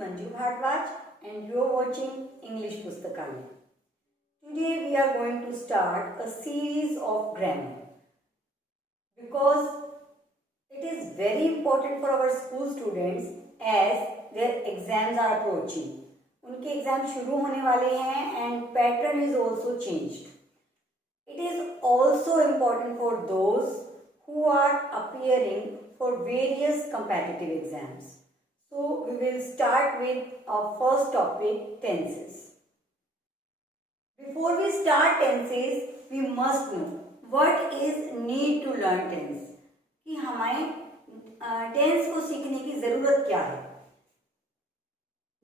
Manju Bhardwaj and you are watching English Pustakalaya. Today we are going to start a series of grammar because it is very important for our school students as their exams are approaching. उनके exam शुरू होने वाले हैं and pattern is also changed. It is also important for those who are appearing for various competitive exams. So we will start with our first topic, tenses. Before we start tenses, we must know what is need to learn tense. कि हमें tense को सीखने की जरूरत क्या है.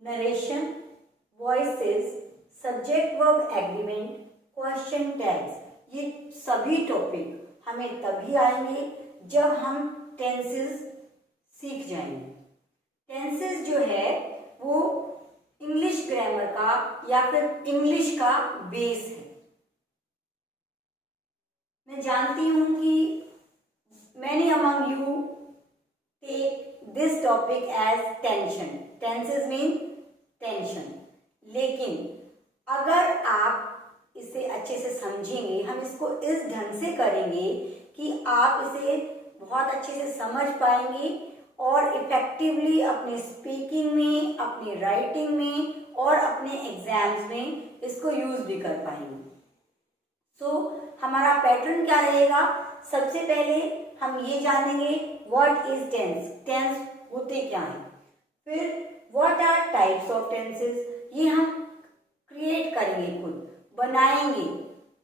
Narration, voices, subject verb agreement, question tags, ये सभी टॉपिक हमें तभी आएंगे जब हम टेंसेस सीख जाएंगे. टेंसेस जो है वो इंग्लिश ग्रामर का या फिर इंग्लिश का बेस है. मैं जानती हूं कि many among you take this topic as tension. Tenses mean tension. लेकिन अगर आप इसे अच्छे से समझेंगे, हम इसको इस ढंग से करेंगे कि आप इसे बहुत अच्छे से समझ पाएंगे और इफेक्टिवली अपने स्पीकिंग में, अपनी राइटिंग में और अपने एग्जाम्स में इसको यूज भी कर पाएंगे. हमारा पैटर्न क्या रहेगा? सबसे पहले हम ये जानेंगे व्हाट इज टेंस. टेंस होते क्या हैं. फिर what are types of tenses, ये हम क्रिएट करेंगे, खुद बनाएंगे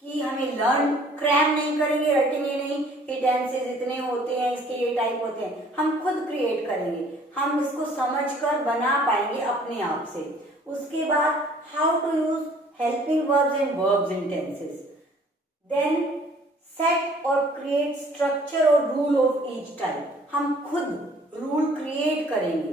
कि हमें लर्न क्रैम नहीं करेंगे, रटेंगे नहीं कि टेंसेस इतने होते हैं, इसके ये टाइप होते हैं. हम खुद क्रिएट करेंगे, हम इसको समझकर बना पाएंगे अपने आप से. उसके बाद how to use helping verbs and verbs in tenses. Then set और क्रिएट स्ट्रक्चर और रूल ऑफ ईच टाइप. हम खुद रूल क्रिएट करेंगे,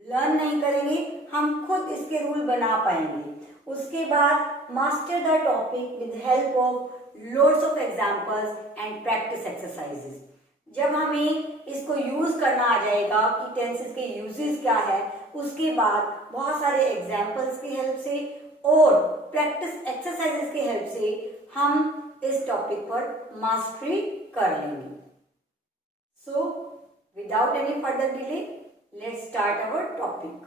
लर्न नहीं करेंगे, हम खुद इसके रूल बना पाएंगे. उसके बाद master the topic with help of loads of examples and practice exercises. जब हमें इसको यूज करना आ जाएगा कि टेंसेस के यूजेस क्या है, उसके बाद बहुत सारे एग्जांपल्स की हेल्प से और प्रैक्टिस एक्सरसाइजेस की हेल्प से हम इस टॉपिक पर मास्टरी कर लेंगे. So without any further delay let's start our topic.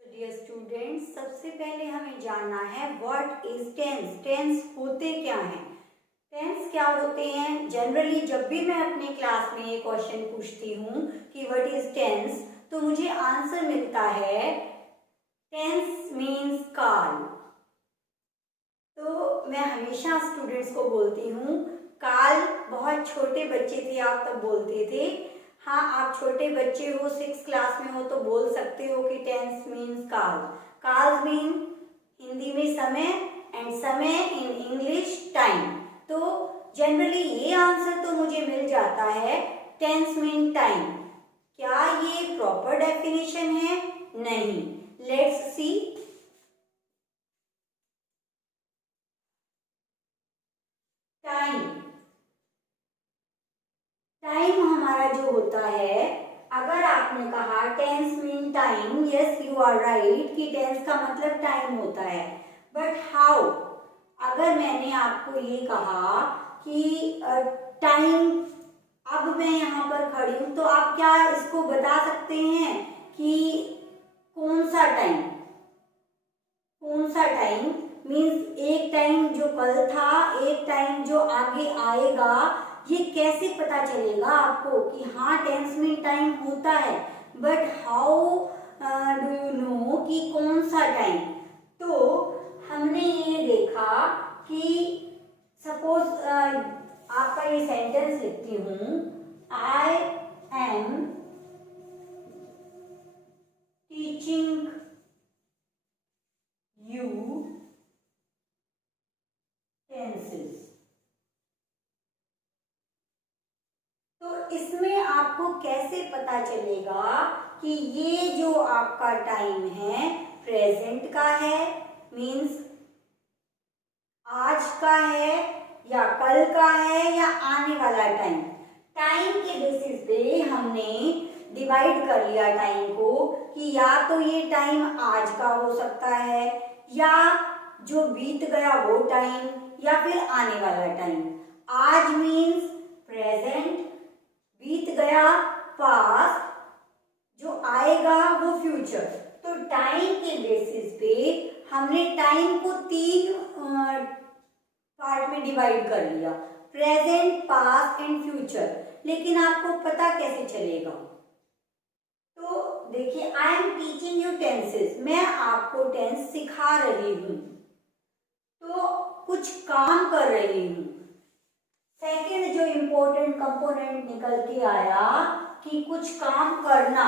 Dear students, सबसे पहले हमें जानना है व्हाट इज टेंस. टेंस होते क्या हैं? टेंस क्या होते हैं? जनरली जब भी मैं अपने क्लास में ये क्वेश्चन पूछती हूँ कि व्हाट इज टेंस, तो मुझे आंसर मिलता है टेंस मीन्स काल. तो मैं हमेशा स्टूडेंट्स को बोलती हूँ काल बहुत छोटे बच्चे थे आप तब बोलते थे. हाँ, आप छोटे बच्चे हो, 6th क्लास में हो तो बोल सकते हो कि टेंस मीन्स काल. काल मीन हिंदी में समय एंड समय इन इंग्लिश टाइम. तो जनरली ये आंसर तो मुझे मिल जाता है टेंस मीन टाइम. क्या ये प्रॉपर डेफिनेशन है? नहीं. Let's see. टाइम हमारा जो होता है, अगर आपने कहा tense mean time, yes you are right कि टेंस का मतलब टाइम होता है. But how? अगर मैंने आपको ये कहा कि टाइम, अब मैं यहाँ पर खड़ी हूँ, तो आप क्या इसको बता सकते हैं कि कौन सा टाइम? कौन सा टाइम मीन्स एक टाइम जो कल था, एक टाइम जो आगे आएगा. ये कैसे पता चलेगा आपको कि हाँ टेंस में टाइम होता है, but how do you know कि कौन सा टाइम? तो हमने ये देखा कि सपोज आपका ये सेंटेंस लिखती हूँ, I am teaching you tenses. तो इसमें आपको कैसे पता चलेगा कि ये जो आपका टाइम है प्रेजेंट का है, मीन्स आज का है, या कल का है, या आने वाला टाइम. टाइम के बेसिस पे हमने डिवाइड कर लिया टाइम को कि या तो ये टाइम आज का हो सकता है, या जो बीत गया वो टाइम, या फिर आने वाला टाइम। आज मीन्स प्रेजेंट, बीत गया पास्ट, जो आएगा वो फ्यूचर। तो टाइम के बेसिस पे हमने टाइम को 3 पार्ट में डिवाइड कर लिया, प्रेजेंट, पास्ट एंड फ्यूचर। लेकिन आपको पता कैसे चलेगा? तो देखिए, I am teaching you tenses, मैं आपको टेंस सिखा रही हूँ, तो कुछ काम कर रही हूँ। सेकंड जो इम्पोर्टेंट कंपोनेंट निकल के आया कि कुछ काम करना,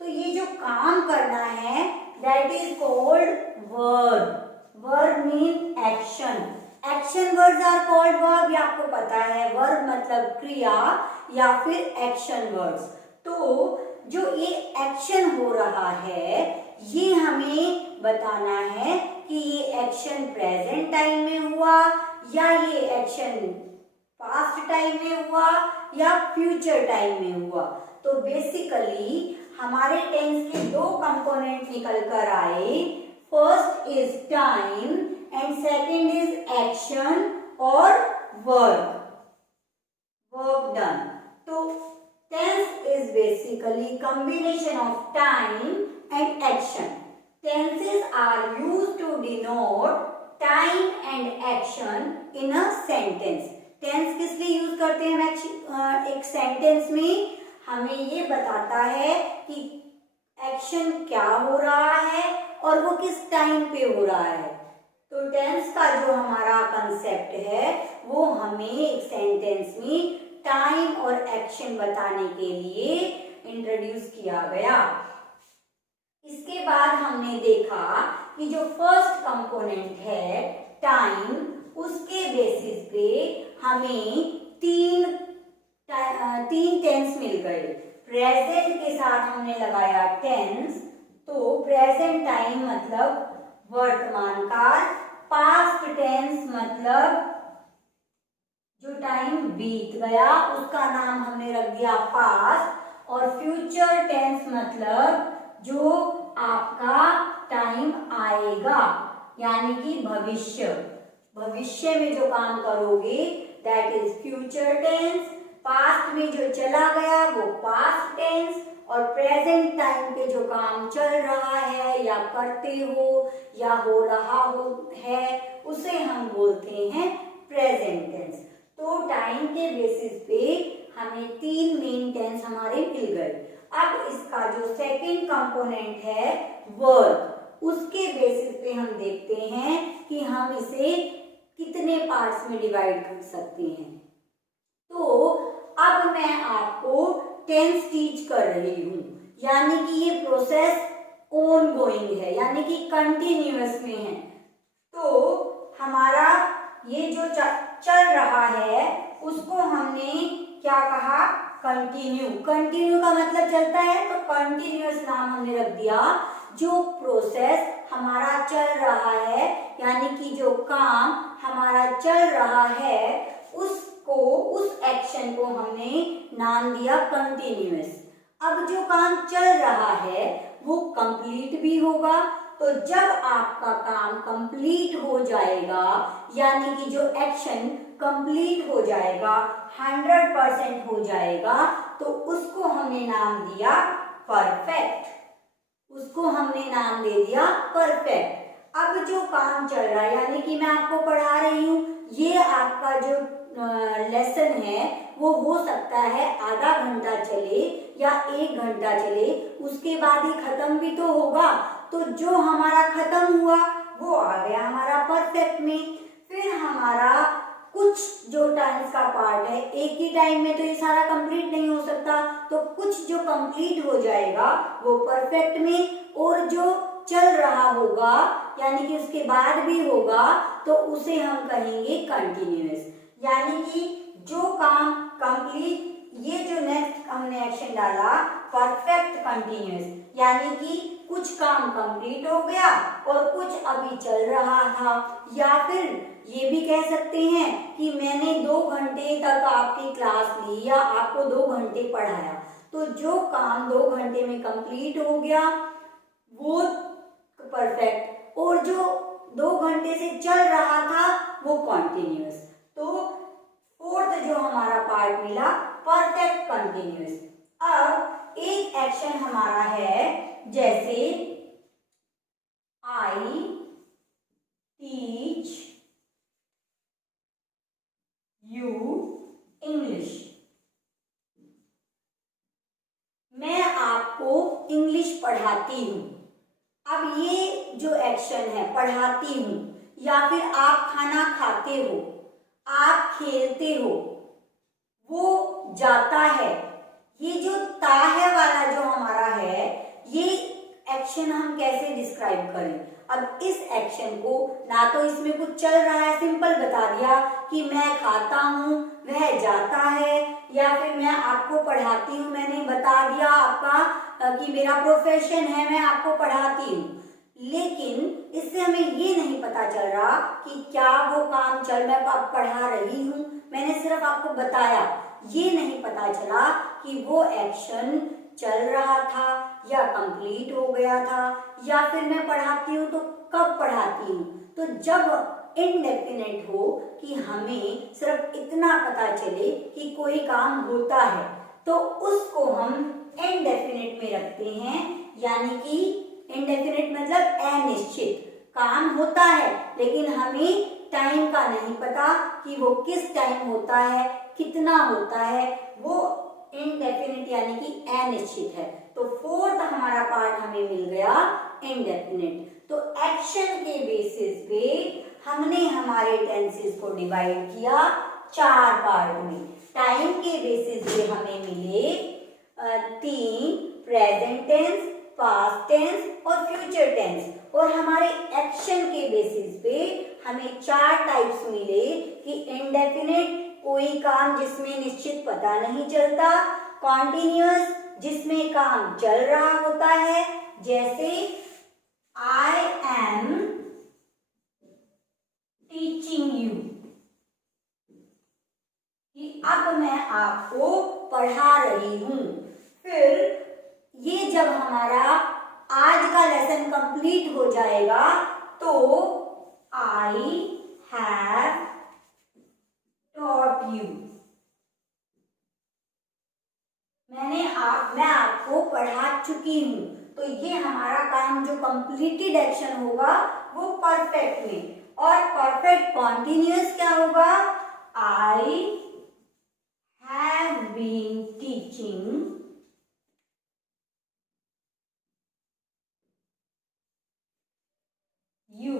तो ये जो काम करना है that is called verb. Verb mean action. Action words are called verb, ये आपको पता है। वर्ब मतलब क्रिया या फिर एक्शन वर्ड्स। तो जो ये एक्शन हो रहा है ये हमें बताना है कि ये एक्शन प्रेजेंट टाइम में हुआ, या ये एक्शन पास्ट टाइम में हुआ, या फ्यूचर टाइम में हुआ। तो बेसिकली हमारे टेंस के 2 कंपोनेंट निकल कर आए। First is time and second is action और वर्ब, वर्ब डन। तो tense is basically combination of time and action. Tenses are used to denote time and action in a sentence. Tense किस लिए use करते हैं? एक sentence में हमें ये बताता है कि एक्शन क्या हो रहा है और वो किस टाइम पे हो रहा है। तो टेंस का जो हमारा कंसेप्ट है वो हमें एक सेंटेंस में टाइम और एक्शन बताने के लिए इंट्रोड्यूस किया गया। इसके बाद हमने देखा कि जो फर्स्ट कंपोनेंट है टाइम, उसके बेसिस पे हमें तीन टेंस मिल गए। प्रेजेंट के साथ हमने लगाया टेंस, तो प्रेजेंट टाइम मतलब वर्तमान काल, पास्ट टेंस मतलब जो टाइम बीत गया उसका नाम हमने रख दिया पास्ट, और फ्यूचर टेंस मतलब जो आपका टाइम आएगा यानी कि भविष्य, भविष्य में जो काम करोगे दैट इज फ्यूचर टेंस। पास्ट में जो चला गया वो पास्ट टेंस, और प्रेजेंट टाइम पे जो काम चल रहा है या करते हो या हो रहा हो है उसे हम बोलते हैं प्रेजेंट टेंस। तो टाइम के बेसिस पे हमें 3 मेन टेंस हमारे मिल गए। अब इसका जो सेकंड कंपोनेंट है वर्ब, उसके बेसिस पे हम देखते हैं कि हम इसे कितने पार्ट्स में डिवाइड कर सकते हैं। तो अब मैं आपको टेंस टीच कर रही हूँ, यानी कि ये प्रोसेस ऑन गोइंग है, यानी कि कंटिन्यूअस में है। तो हमारा ये जो चल रहा है उसको हमने क्या कहा? कंटिन्यू। कंटिन्यू का मतलब चलता है, तो कंटिन्यूअस नाम हमने रख दिया। जो प्रोसेस हमारा चल रहा है यानी कि जो काम हमारा चल रहा है उसको, उस एक्शन को हमने नाम दिया कंटिन्यूअस। अब जो काम चल रहा है वो कंप्लीट भी होगा। तो जब आपका काम कंप्लीट हो जाएगा यानी कि जो एक्शन कंप्लीट हो जाएगा, 100% हो जाएगा, तो उसको हमने नाम दिया परफेक्ट। उसको हमने नाम दे दिया परफेक्ट। अब जो काम चल रहा है यानी कि मैं आपको पढ़ा रही हूँ, ये आपका जो लेसन है वो हो सकता है आधा घंटा चले या 1 घंटा चले, उसके बाद ही खत्म भी तो होगा। तो जो हमारा खत्म हुआ वो आ गया हमारा परफेक्ट में। फिर हमारा कुछ जो टाइम्स का पार्ट है, एक ही टाइम में तो ये सारा कंप्लीट नहीं हो सकता, तो कुछ जो कंप्लीट हो जाएगा वो परफेक्ट में, और जो चल रहा होगा यानी कि उसके बाद भी होगा तो उसे हम कहेंगे कंटिन्यूअस। यानी कि जो काम कंप्लीट, ये जो नेक्स्ट हमने एक्शन डाला परफेक्ट कंटिन्यूअस, यानी कि कुछ काम कंप्लीट हो गया और कुछ अभी चल रहा था। या फिर ये भी कह सकते हैं कि मैंने 2 घंटे तक आपकी क्लास ली या आपको 2 घंटे पढ़ाया, तो जो काम 2 घंटे में कंप्लीट हो गया वो परफेक्ट, और जो 2 घंटे से चल रहा था वो कॉन्टिन्यूअस। तो फोर्थ जो हमारा पार्ट मिला परफेक्ट कंटिन्यूअस। अब एक एक्शन हमारा है, जैसे आई टीच यू इंग्लिश, मैं आपको इंग्लिश पढ़ाती हूँ। अब ये जो एक्शन है पढ़ाती हूँ, या फिर आप खाना खाते हो, आप खेलते हो, वो जाता है, ये जो ता है वाला जो हमारा है, ये एक्शन हम कैसे डिस्क्राइब करें? अब इस एक्शन को ना तो इसमें कुछ चल रहा है, सिंपल बता दिया कि मैं खाता हूँ, वह जाता है, या फिर मैं आपको पढ़ाती हूँ, मैंने बता दिया आपका कि मेरा प्रोफेशन है, मैं आपको पढ़ाती हूँ। लेकिन इससे हमें ये नहीं पता चल रहा कि क्या वो काम चल, मैं अब पढ़ा रही हूँ, मैंने सिर्फ आपको बताया, ये नहीं पता चला कि वो एक्शन चल रहा था या कंप्लीट हो गया था, या फिर मैं पढ़ाती हूँ तो कब पढ़ाती हूँ। तो जब इनडेफिनेट हो कि हमें सिर्फ इतना पता चले कि कोई काम होता है, तो उसको हम इनडेफिनेट में रखते हैं, यानी कि इनडेफिनेट मतलब अनिश्चित, काम होता है लेकिन हमें टाइम का नहीं पता कि वो किस टाइम होता है, कितना होता है, वो इनडेफिनिट यानी कि अनिश्चित है। तो फोर्थ हमारा पार्ट हमें मिल गया इनडेफिनिट। तो एक्शन के बेसिस पे हमने हमारे टेंसेस को डिवाइड किया 4 पार्ट में। टाइम के बेसिस पे हमें मिले 3, प्रेजेंट टेंस, पास्ट टेंस और फ्यूचर टेंस, और हमारे एक्शन के बेसिस पे हमें 4 टाइप्स मिले कि इनडेफिनिट कोई काम जिसमें निश्चित पता नहीं चलता, कॉन्टिन्यूअस जिसमें काम चल रहा होता है, जैसे आई एम टीचिंग यू, कि अब मैं आपको पढ़ा रही हूं। फिर ये जब हमारा आज का लेसन कंप्लीट हो जाएगा तो आई हैव टॉट यू, मैं आपको पढ़ा चुकी हूं। तो ये हमारा काम जो कंप्लीटेड एक्शन होगा वो परफेक्ट में, और परफेक्ट कॉन्टिन्यूअस क्या होगा? I have been teaching you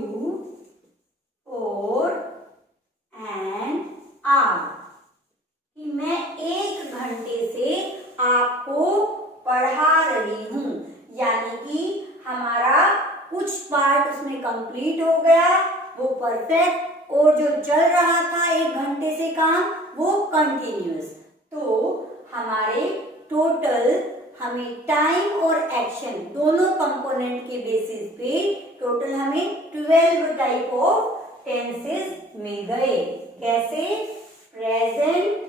for an hour, कि मैं 1 घंटे से आपको पढ़ा रही हूं, यानी कि हमारा कुछ पार्ट उसमें कंप्लीट हो गया, वो परफेक्ट, और जो चल रहा था 1 घंटे से काम वो कंटिन्यूअस। तो हमारे टोटल हमें टाइम और एक्शन दोनों कंपोनेंट के बेसिस पे टोटल हमें 12 टाइप ऑफ टेंसेस मिल गए। कैसे? Present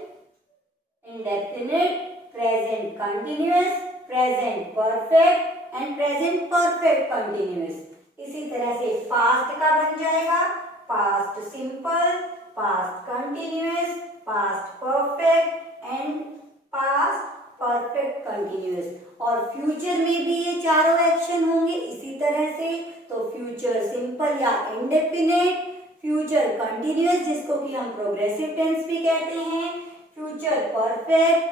indefinite, present continuous, present perfect and present perfect continuous. इसी तरह से पास्ट का बन जाएगा past simple, past continuous, past perfect and past perfect continuous. और फ्यूचर में भी ये चारों एक्शन होंगे इसी तरह से। तो फ्यूचर सिंपल या इंडेफिनिट, फ्यूचर कंटिन्यूअस जिसको कि हम प्रोग्रेसिव टेंस भी कहते हैं, future perfect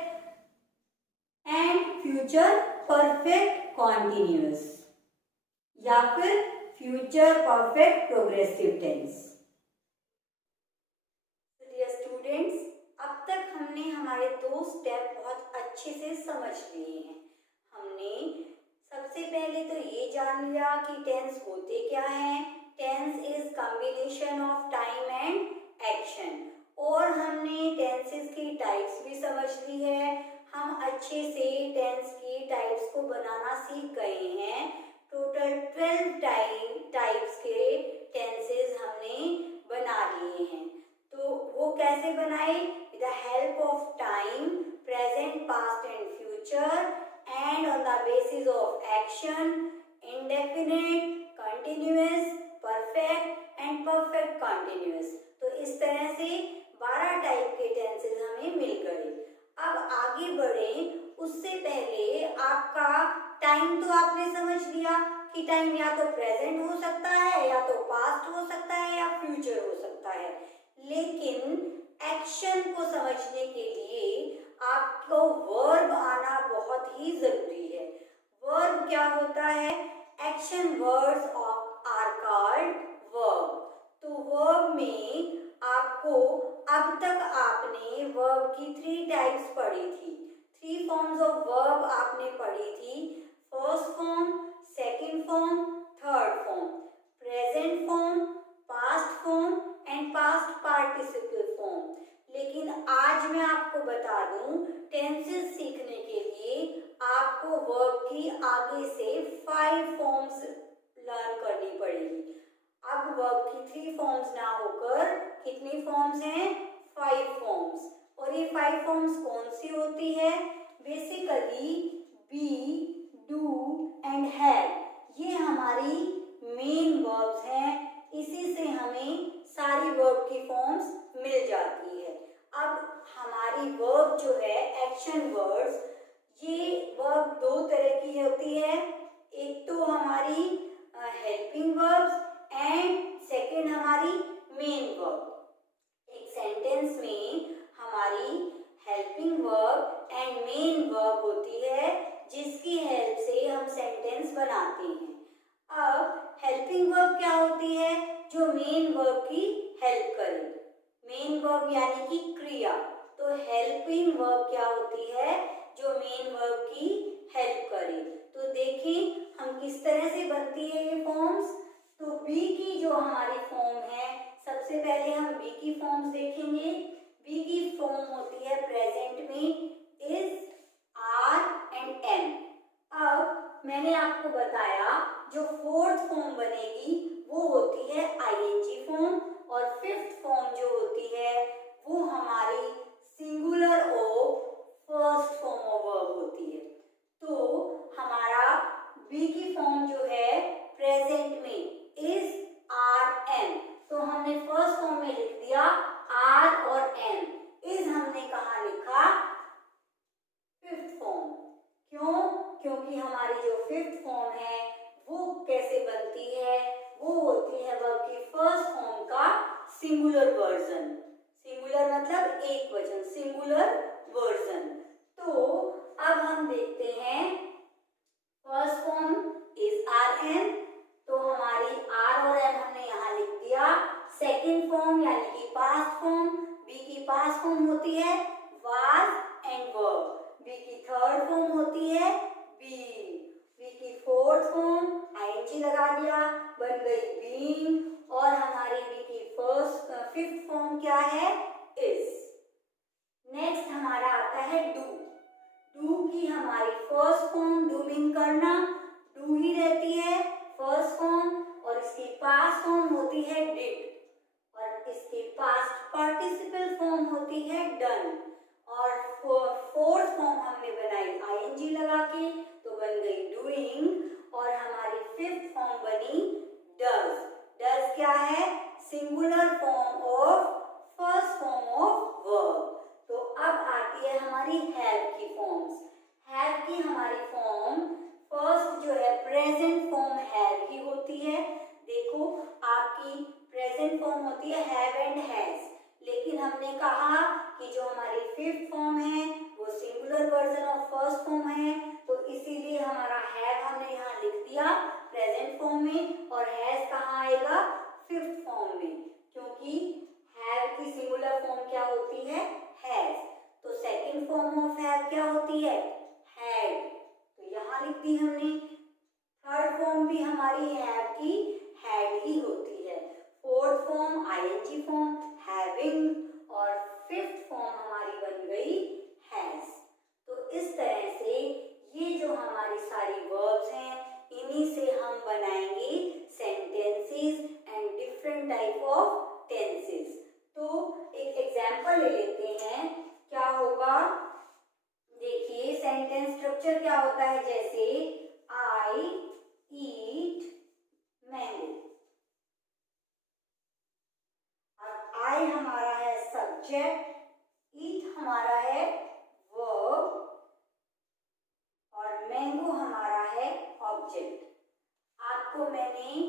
and future perfect continuous, या फिर future perfect progressive tense. Dear students, अब तक हमने हमारे 2 स्टेप बहुत अच्छे से समझ लिए हैं। हमने सबसे पहले तो ये जान लिया कि टेंस होते क्या हैं। Tense is combination of time and action, और हमने टेंसेस की टाइप्स भी समझ ली है। हम अच्छे से टेंस की टाइप्स को बनाना सीख गए हैं। टोटल 12 टाइप्स के टेंसेस हमने बना लिए हैं। तो वो कैसे बनाए? With the help of time, present, past and future, on the basis of action, indefinite, continuous, perfect and perfect continuous। तो इस तरह से 12 टाइप के टेंसेस हमें मिल गए। अब आगे बढ़े उससे पहले आपका टाइम तो आपने समझ लिया कि टाइम या तो प्रेजेंट हो सकता है, या तो पास्ट हो सकता है, या फ्यूचर हो सकता है। लेकिन एक्शन को समझने के लिए आपको वर्ब आना बहुत ही जरूरी है। वर्ब क्या होता है? Action words are called verb. तो वर्ब में आपको अब तक आपने वर्ब की 3 टाइप्स पढ़ी थी, 3 फॉर्म्स ऑफ वर्ब आपने पढ़ी थी। First form, second form, third form, present form, past form and past participle form. लेकिन आज मैं आपको बता दूं, टेंसेस सीखने के लिए आपको वर्ब की आगे से 5 फॉर्म्स लर्न करनी पड़ेगी। अब वर्ब की 3 फॉर्म्स ना होकर कितनी फॉर्म्स हैं? 5 फॉर्म्स। और ये 5 फॉर्म्स कौन सी होती है? Basically be, do and have, ये हमारी मेन वर्ब्स हैं। इसी से हमें सारी वर्ब की फॉर्म्स मिल जाती है। अब हमारी वर्ब जो है एक्शन वर्ड्स, ये वर्ब 2 तरह की होती है। एक तो हमारी हेल्पिंग वर्ब्स एंड सेकंड हमारी मेन वर्ब। एक सेंटेंस में हमारी helping verb and main verb होती है, जिसकी हेल्प से हम सेंटेंस बनाते हैं। अब हेल्पिंग वर्ब क्या होती है? जो मेन वर्ब की हेल्प करे। मेन वर्ब यानी कि क्रिया। तो हेल्पिंग वर्ब क्या होती है? जो मेन वर्ब की हेल्प करे। तो देखें हम किस तरह से बनती है ये फॉर्म्स। तो बी की जो हमारी फॉर्म है, सबसे पहले हम बी की फॉर्म्स देखेंगे। बी की फॉर्म होती है प्रेजेंट में इज, आर एंड एम। अब मैंने आपको बताया जो फोर्थ फॉर्म बनेगी वो होती है आईएनजी फॉर्म, और फिफ्थ फॉर्म जो होती है वो हमारी singular of first form of verb होती है। तो हमारा बी की फॉर्म जो है प्रेजेंट में इज, आर, एम। तो हमने फर्स्ट फॉर्म में लिख दिया आर और एम। इज हमने कहाँ लिखा? Fifth form. क्यों? क्योंकि हमारी जो फिफ्थ फॉर्म है वो कैसे बनती है? वो होती है वर्ब की फर्स्ट फॉर्म का सिंगुलर वर्जन। सिंगुलर मतलब एक वचन, सिंगुलर वर्जन। तो अब हम देखते हैं first form is, are, am. तो हमारी आर और एम हमने यहाँ लिख दिया। सेकंड फॉर्म यानी कि पास्ट फॉर्म, बी की पास्ट फॉर्म होती है वाज एंड वर्ब। बी की थर्ड फॉर्म होती है बी। बी की फोर्थ फॉर्म आईएनजी लगा दिया, बन गई बीइंग। और हमारी बी की फिफ्थ फॉर्म क्या है? इज। नेक्स्ट हमारा आता है डू। डू की हमारी फर्स्ट फॉर्म, डूइंग करना, डू ही रहती है फर्स्ट फॉर्म, और इसकी पास्ट फॉर्म होती है डिड, और इसकी पास्ट पार्टिसिपल फॉर्म होती है डन। और फोर्थ फॉर्म हमने बनाई आईएनजी लगा के, तो बन गई डूइंग। और हमारी फिफ्थ फॉर्म बनी डज। डज क्या है? Singular form of first form of verb. तो अब आती है हमारी हैव की फॉर्म्स। हैव की हमारी फॉर्म फर्स्ट जो है प्रेजेंट फॉर्म हैव ही होती है। देखो आपकी प्रेजेंट फॉर्म होती है हैव एंड हैज, लेकिन हमने कहा कि जो हमारी फिफ्थ फॉर्म है वो singular version of first form है, तो इसीलिए हमारा हैव हमने यहाँ लिख दिया प्रेजेंट फॉर्म में, और हैज कहाँ आएगा? फिफ्थ फॉर्म में, क्योंकि हैव की सिंगुलर फॉर्म क्या होती है? हैज। तो सेकंड फॉर्म ऑफ हैव क्या होती है? हैड। तो यहाँ लिख दी हमने। थर्ड फॉर्म भी हमारी हैव की हैड ही होती है। Fourth form ING form having, और फिफ्थ फॉर्म हमारी बन गई हैज। तो इस तरह से ये जो हमारी सारी वर्ब्स हैं, इन्हीं से हम बनाएंगे sentences and different type of tenses. तो एक एग्जांपल ले लेते हैं, क्या होगा? देखिए सेंटेंस स्ट्रक्चर क्या होता है, जैसे आई ईट मैंगो। अब आई हमारा है सब्जेक्ट, ईट हमारा है वर्ब और मैंगो हमारा है ऑब्जेक्ट। आपको मैंने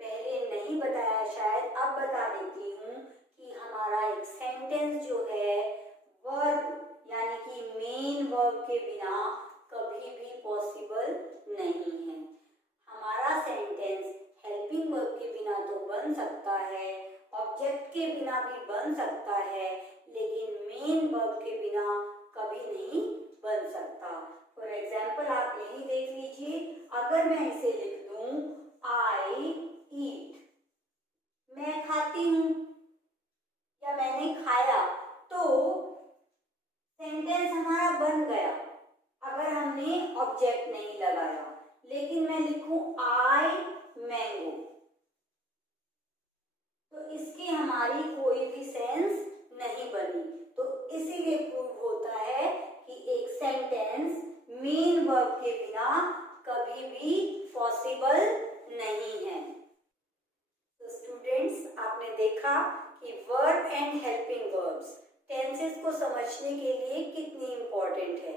पहले नहीं बताया, शायद अब बता देती हूँ कि हमारा एक सेंटेंस जो है वर्ब यानी कि मेन वर्ब के बिना कभी भी पॉसिबल नहीं है। हमारा सेंटेंस हेल्पिंग वर्ब के बिना तो बन सकता है, ऑब्जेक्ट के बिना भी बन सकता है, लेकिन मेन वर्ब के बिना कभी नहीं बन सकता। फॉर एग्जाम्पल आप यही देख लीजिए, अगर मैं इसे लिख दूं आई ईट, मैं खाती हूँ या मैंने खाया, तो सेंटेंस हमारा बन गया अगर हमने ऑब्जेक्ट नहीं लगाया। लेकिन मैं लिखूं आई मैंगो, तो इसकी हमारी कोई भी सेंस नहीं बनी। तो इसीलिए प्रूव होता है कि एक सेंटेंस मेन वर्ब के बिना कभी भी पॉसिबल नहीं है। तो स्टूडेंट्स, आपने देखा कि verb and helping verbs tenses को समझने के लिए कितनी इंपॉर्टेंट है।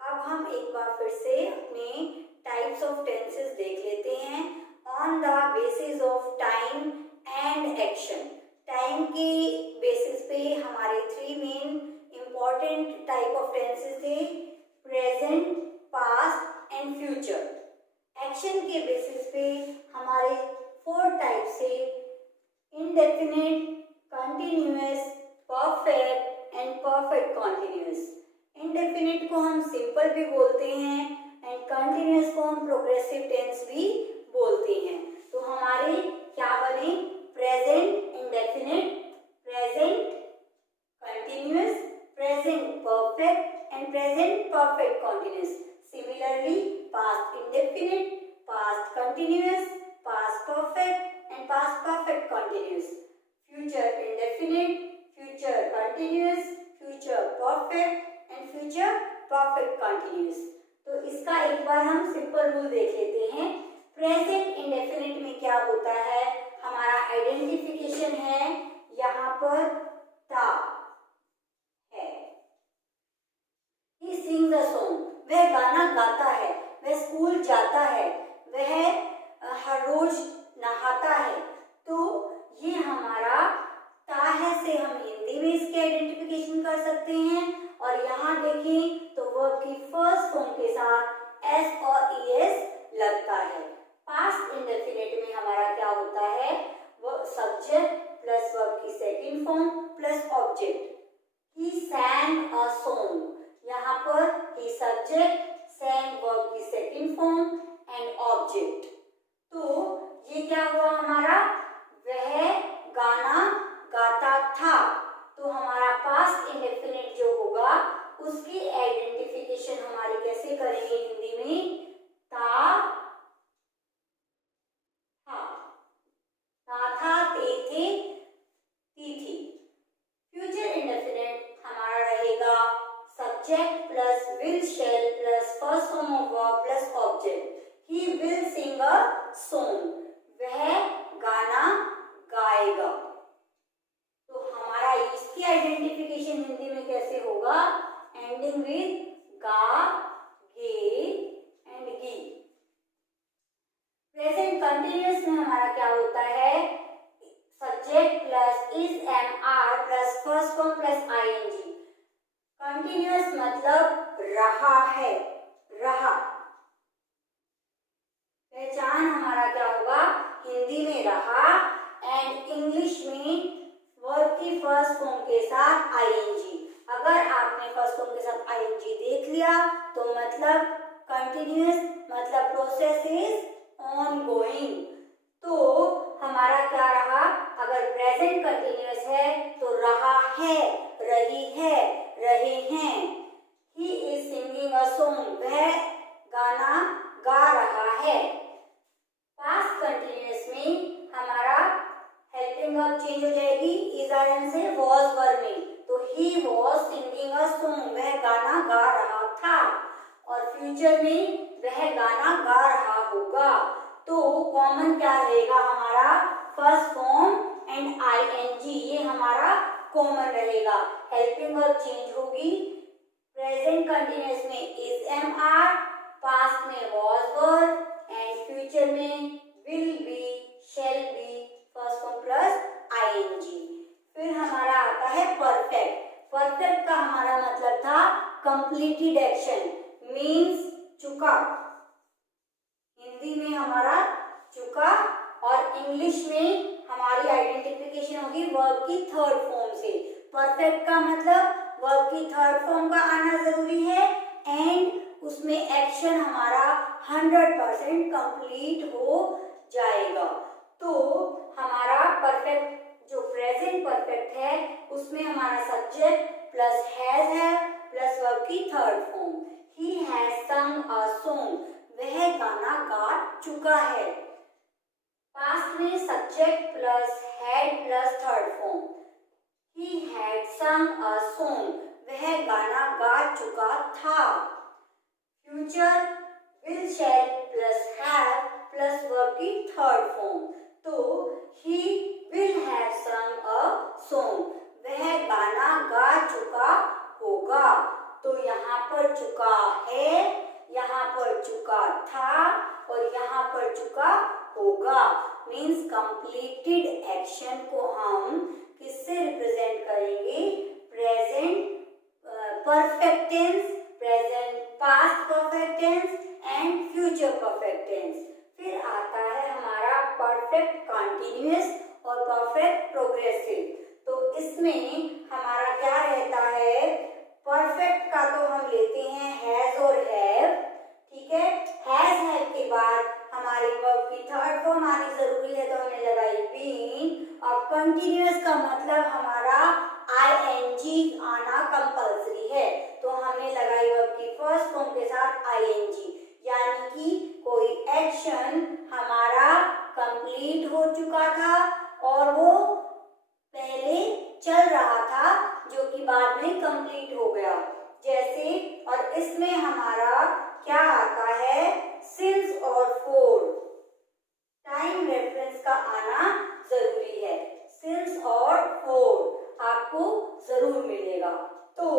अब हम एक बार फिर से अपने टाइप्स ऑफ टेंसेस देख लेते हैं on the basis of time and action. Time के बेसिस पे हमारे 3 main important type of tenses थे, present, past and future. Action के बेसिस पे हमारे 4 टाइप से indefinite, continuous, perfect and perfect continuous. Indefinite को हम सिंपल भी बोलते हैं एंड कंटिन्यूअस को हम प्रोग्रेसिव टेंस भी बोलते हैं। तो हमारे क्या बने, present indefinite, present continuous, present perfect and present perfect continuous. Similarly past indefinite, past continuous, past perfect and past perfect continuous. Future indefinite, future continuous, future perfect and future perfect continuous. तो इसका एक बार हम simple rule देख लेते हैं। Present indefinite में क्या होता है, हमारा आइडेंटिफिकेशन है यहाँ पर ता है। He sings a song, वह गाना गाता है, वह स्कूल जाता है, वह हर रोज नहाता है। तो ये हमारा ता है से हम हिंदी में इसकी आइडेंटिफिकेशन कर सकते हैं। और यहाँ देखें तो वर्ब की फर्स्ट फॉर्म के साथ एस और ईएस लगता है। पास्ट इंडेफिनिट में हमारा क्या होता है, वो सब्जेक्ट प्लस वर्ब की second form plus object. He sang a song, यहाँ पर ही सब्जेक्ट, sang वर्ब की सेकंड फॉर्म एंड ऑब्जेक्ट। तो ये क्या हुआ हमारा, वह गाना गाता था। तो हमारा पास्ट इंडेफिनिट जो होगा उसकी आइडेंटिफिकेशन हमारी कैसे करेंगे हिंदी में, था, ते थे, ती थी। फ्यूचर इंडेफिनिट हमारा रहेगा subject plus will shall plus first form of verb plus object. He will sing a song, वह गाना गाएगा। तो हमारा इसकी आइडेंटिफिकेशन हिंदी में कैसे होगा, एंडिंग विद गा, गे एंड गी। प्रेजेंट कंटिन्यूअस में हमारा क्या होता है, subject plus is am are plus first form plus ING. Continuous मतलब रहा है, रहा। पहचान हमारा क्या होगा, हिंदी में रहा एंड इंग्लिश में वर्ब की फर्स्ट फॉर्म के साथ आईएनजी। अगर आपने फर्स्ट फॉर्म के साथ आईएनजी देख लिया तो मतलब कंटिन्यूअस, मतलब प्रोसेस इज ऑनगोइंग। तो हमारा क्या रहा, अगर प्रेजेंट कंटिन्यूअस है तो रहा है, रही है, रहे हैं। He is singing a song, वह गाना गा रहा है। पास्ट कंटिन्यूअस में हमारा हेल्पिंग वर्ब चेंज हो जाएगी इज आर एन से वॉज वर्ब में। तो he was singing a song, वह गाना गा रहा था। फ्यूचर में वह गाना गा रहा होगा। तो कॉमन क्या रहेगा हमारा, फर्स्ट फॉर्म एंड आईएनजी, ये हमारा कॉमन रहेगा। हेल्पिंग वर्ब चेंज होगी, प्रेजेंट कंटिन्यूअस में इज एम आर, पास्ट में वॉज वर एंड फ्यूचर में will be, shall be, first form plus ING. फिर हमारा आता है परफेक्ट। परफेक्ट का हमारा मतलब था कंप्लीटेड एक्शन, मीन्स चुका, हिंदी में हमारा चुका, और इंग्लिश में हमारी आइडेंटिफिकेशन होगी वर्ब की थर्ड फॉर्म से। परफेक्ट का मतलब वर्ब की थर्ड फॉर्म का आना जरूरी है एंड उसमें एक्शन हमारा 100% कंप्लीट हो जाएगा। तो हमारा परफेक्ट जो प्रेजेंट परफेक्ट है उसमें हमारा सब्जेक्ट प्लस हैज है प्लस वर्ब की थर्ड फॉर्म। ही हैज संग अ सॉन्ग, वह गाना गा चुका है। पास्ट में subject plus had plus third form, he had संग अ सॉन्ग, वह गाना गा चुका था। Future will, shall plus have plus verb की थर्ड फॉर्म, तो ही विल हैव संग अ सॉन्ग, वह गाना गा चुका होगा। तो यहाँ पर चुका है, यहाँ पर चुका था और यहाँ पर चुका होगा, मीन्स कंप्लीटेड एक्शन को हम किससे रिप्रेजेंट करेंगे, present perfect tense, present past perfect tense and future perfect tense. फिर आता है हमारा परफेक्ट कंटिन्यूअस और परफेक्ट प्रोग्रेसिव। तो इसमें हमारा क्या रहता है, परफेक्ट का तो हम लेते हैं हैज और हैव, ठीक है। हैज के बाद हमारी वर्ब की थर्ड फॉर्म आनी जरूरी है तो हमने लगाई बीन, और कंटिन्यूअस का मतलब हमारा आईएनजी आना कंपल्सरी है तो हमने लगाई वर्ब की फर्स्ट फॉर्म के साथ आईएनजी, यानी कि कोई एक्शन हमारा कंप्लीट हो चुका था और वो पहले चल रहा था जो कि बाद में कंप्लीट हो गया। जैसे, और इसमें हमारा क्या आता है, सिंस और फोर, टाइम रेफरेंस का आना जरूरी है। सिंस और फोर आपको जरूर मिलेगा। तो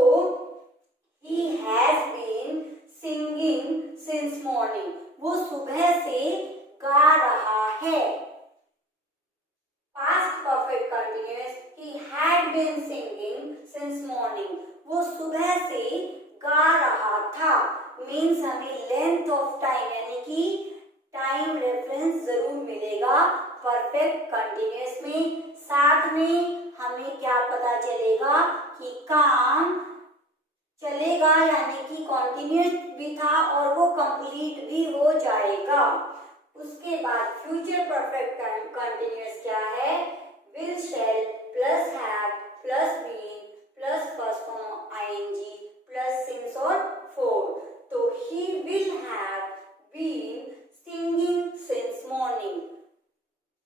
he has been singing since morning, वो सुबह से गा रहा है। Past perfect continuous, he had been singing since morning, वो सुबह से गा रहा था, मीन्स हमें लेंथ ऑफ टाइम यानी कि टाइम रेफरेंस जरूर मिलेगा परफेक्ट कंटिन्यूअस में। साथ में हमें क्या पता चलेगा कि काम चलेगा यानी कि कॉन्टिन्यूस भी था और वो कंप्लीट भी हो जाएगा। उसके बाद फ्यूचर परफेक्ट कंटिन्यूअस क्या है, will, shall plus have plus been plus first form ING plus since और फोर। तो he will have been singing since morning.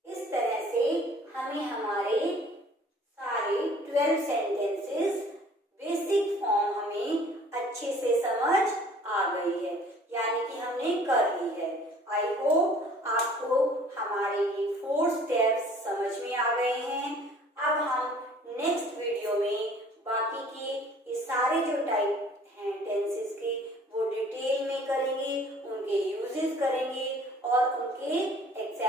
इस तरह से हमें हमारे सारे 12 सेंटेंसेस बेसिक फॉर्म हमें अच्छे से समझ आ गई है, यानी कि हमने कर ली है। आई होप आपको हमारे ये 4 स्टेप्स समझ में आ गए हैं। अब हम नेक्स्ट वीडियो में बाकी के ये सारे जो टाइप हैं टेंसेस के वो डिटेल में करेंगे, उनके यूजेस करेंगे और उनके एग्जाम